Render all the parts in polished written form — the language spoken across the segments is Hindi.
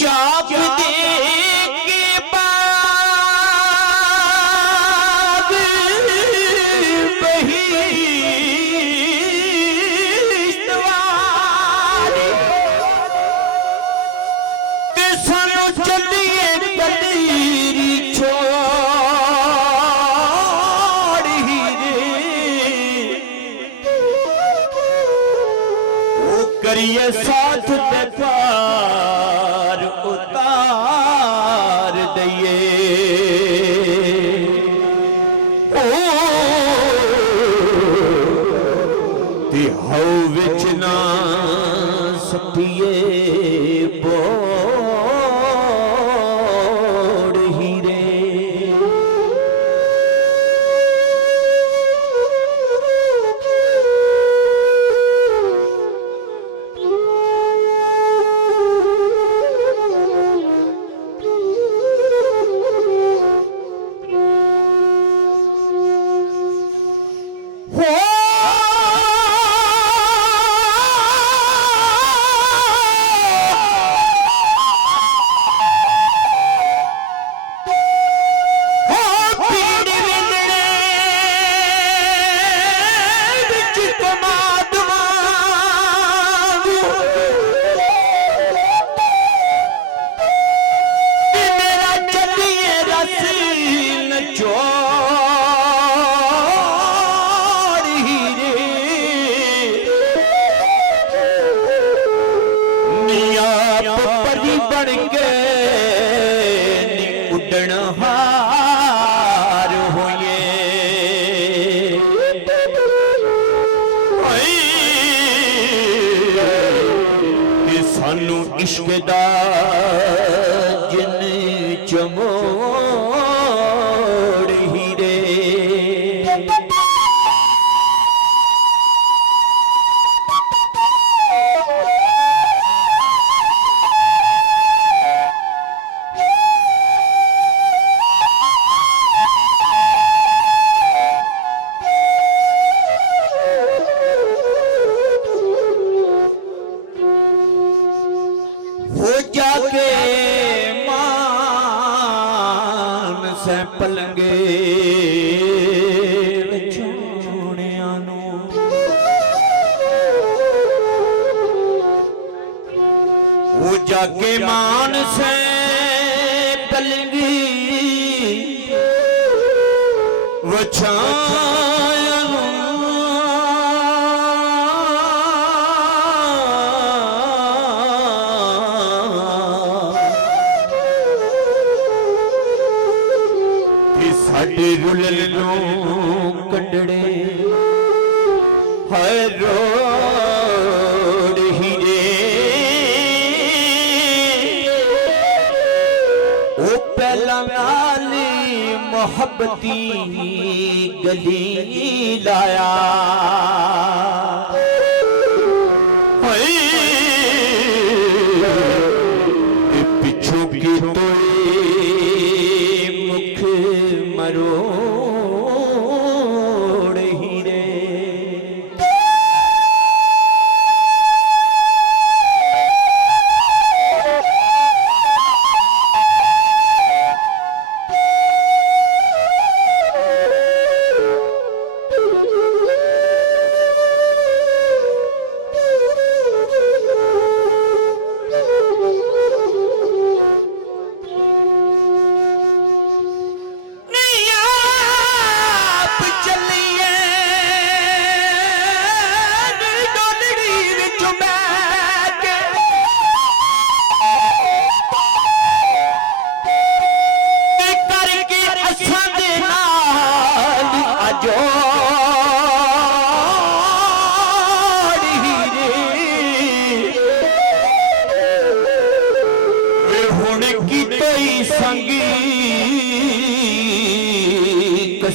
चाप दे के बाद बहिश्तवारी ते सानू चलिए कदीरी छोड़ ही रे वो करिए साथ ते पार उतार दइए ते हौ विच ना सपिए बोड़ हीरे उड़नहार होए कि सानू इश्क दा जिन चमोड़ हीरे जाके मान से पलंगे छोड़िया वो जाके मान से पलंगी वछाया साडे रुलन नो कटड़े हर रोड़ हीरे ओ पहला नाली मोहब्बती गली लाया पिछू की मरोड़ हीरे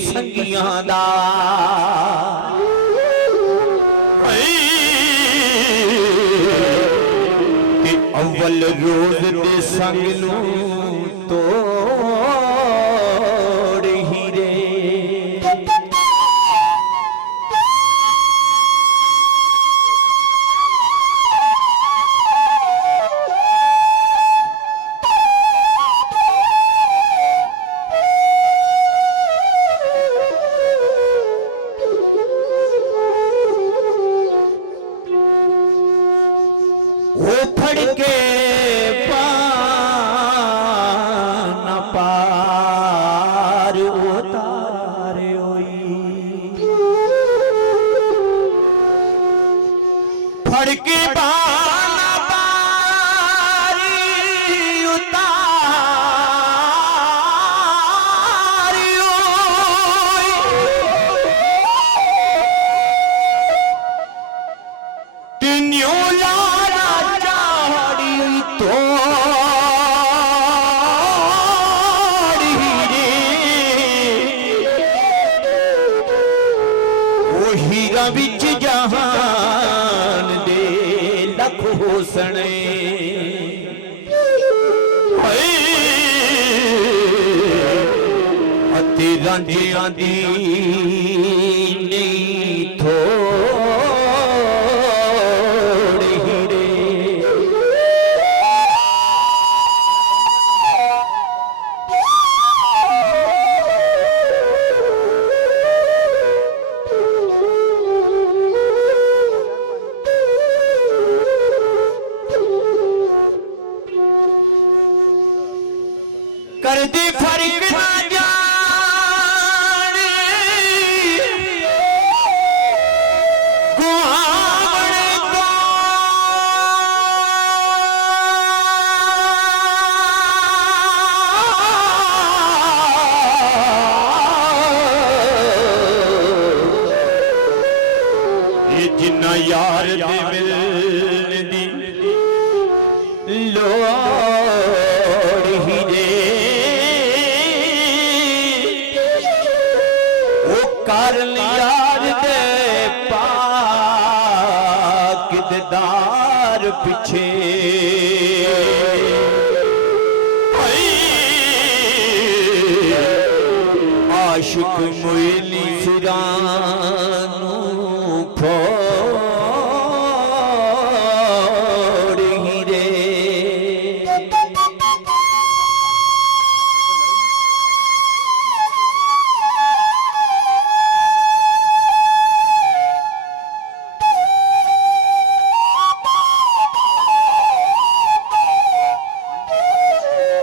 संगियां दा अव्वल रोज दे संग नू तोड़ हीरे वो फड़ के पाना पार उतारे होई फड़ के पाना पार उतारे होई तिन्यों लारा चाड़ी तोड़ी रे वो हीरा बिच जहान दे लख होसने अते रांझियां दी नहीं थोड़े हीरे कर दे फर्क ना जाने गुआवणे को ये जिन्ना यार दे मिलने दी लोड़ ही दे वो कर यार दे पाक दीदार पिछे आशिक मोइली फिरां